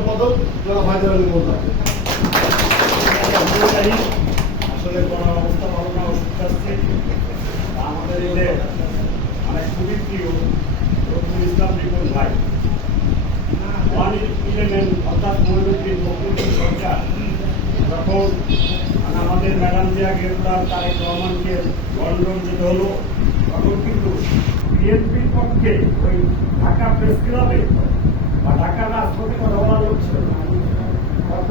সম্পাদক, জনাব হায়দার আলী মোল্লা। আসলে কোনো অবস্থা ভালো না ওষুধ খাচ্ছে আমাদের যে মানে খুবই প্রিয় রফিকুল ইসলাম রিপন ভাই। অর্থাৎ মহিনুদ্দিন ফখরুদ্দিন সরকার যখন মানে আমাদের ম্যাডাম জিয়া গ্রেপ্তার, তারেক রহমানকে যেতে হলো, তখন কিন্তু বিএনপির পক্ষে ওই ঢাকা প্রেস ক্লাবে বা ঢাকার রাজপথে কথা না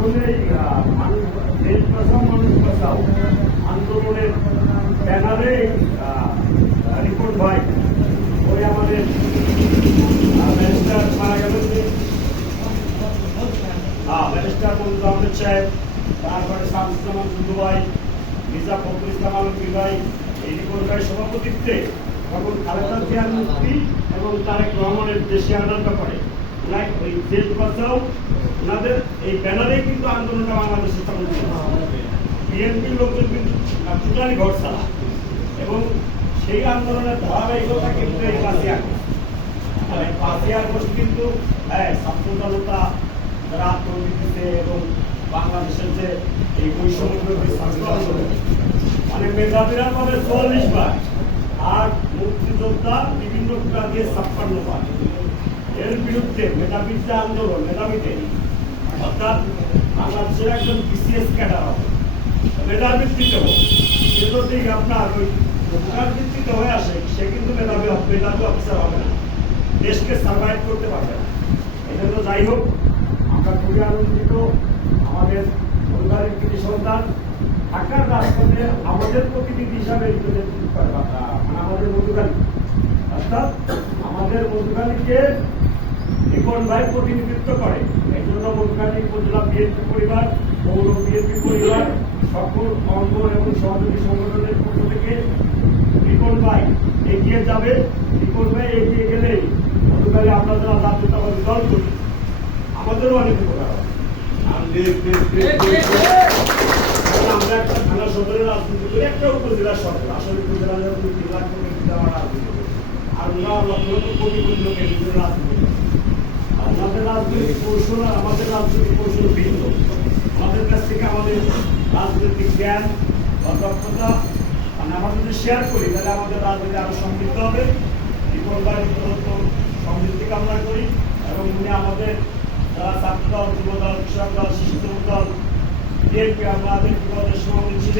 আহ, দেশ বাঁচাও মানুষ বাঁচাও আন্দোলনের ব্যানারে রিপোর্ট ভাই ওই আমাদের ব্যারিস্টার মারা গেলেন হ্যাঁ ব্যারিস্টার মঞ্জুর আহমেদ সাহেব তারপরে শামসুজ্জামান দুদু ভাই মির্জা ফখরুল ইসলাম আলমগীর ভাই এই রিপোর্ট ভাই সভাপতিত্বে তখন খালেদা জিয়ার মুক্তি এবং তারেক রহমানের দেশে আনার ব্যাপারে। ওনার ওই দেশ বাঁচাও ওনাদের এই ব্যানারেই কিন্তু আন্দোলনটা বাংলাদেশে বিএনপির লোকজন কিন্তু টোটালি ঘর চালা এবং সেই আন্দোলনের ধারাবাহিকতা কিন্তু এই পাশে আগে মানে পাঁচই আগস্ট কিন্তু হ্যাঁ, যারা আত্মহত্যা এবং বাংলাদেশের যে এই বৈষম্য বিরোধী ছাত্র আন্দোলন মানে মেধাবীরা পাবে চুয়াল্লিশ বার আর মুক্তিযোদ্ধা বিভিন্ন টুকা দিয়ে ছাপ্পান্ন বার এর বিরুদ্ধে মেধাবীর যে আন্দোলন মেধাবীদের অর্থাৎ বাংলাদেশের একজন বিসিএস ক্যাডার হবে, মেধার ভিত্তিতে হোক, সে যদি আপনার ওই ভোটার ভিত্তিতে হয়ে আসে, সে কিন্তু মেধাবী মেধাবী অফিসার হবে না। দেশকে সার্ভাইভ করতে পারবে না। এই জন্য যাই হোক, আমরা খুবই আনন্দিত। আমাদের পরিবারের কৃতি সন্তান, ঢাকার রাজপথে আমাদের প্রতিনিধি হিসাবে মানে আমাদের মধুকালী অর্থাৎ আমাদের মধুকালীকে রিপন ভাই প্রতিনিধিত্ব করে। এই জন্য মধুকালী উপজেলা বিএনপি পরিবার পৌর বিএনপি পরিবার, সকল অঙ্গ এবং সহযোগী সংগঠনের পক্ষ থেকে রিপন ভাই এগিয়ে যাবে রিপন ভাই এগিয়ে গেলেই মধুকালী আমরা যারা জাতীয়তাবাদী দল করি আমাদেরও অনেক উপকার আমরা একটা থানা সদরের রাজনীতি করি, একটা উপজেলার সদর। আসলে উপজেলা যখন তিন লাখ কোটি টাকা রাজনীতি আর ওরা লক্ষ লক্ষ কোটি কোটি লোকের রাজনীতি রাজনৈতিক কৌশল আর আমাদের রাজনৈতিক কৌশল ভিন্ন। আমাদের কাছ থেকে আমাদের রাজনৈতিক জ্ঞান বা দক্ষতা মানে আমরা যদি শেয়ার করি, তাহলে আমাদের রাজনীতি আরও সমৃদ্ধ হবে। বিপরীত সমৃদ্ধি কামনা করি এবং উনি আমাদের যারা ছাত্র দল যুব দল কৃষক দল, শিশু দল, বিএনপি আমাদের বিপদের সমাবেশ ছিলেন।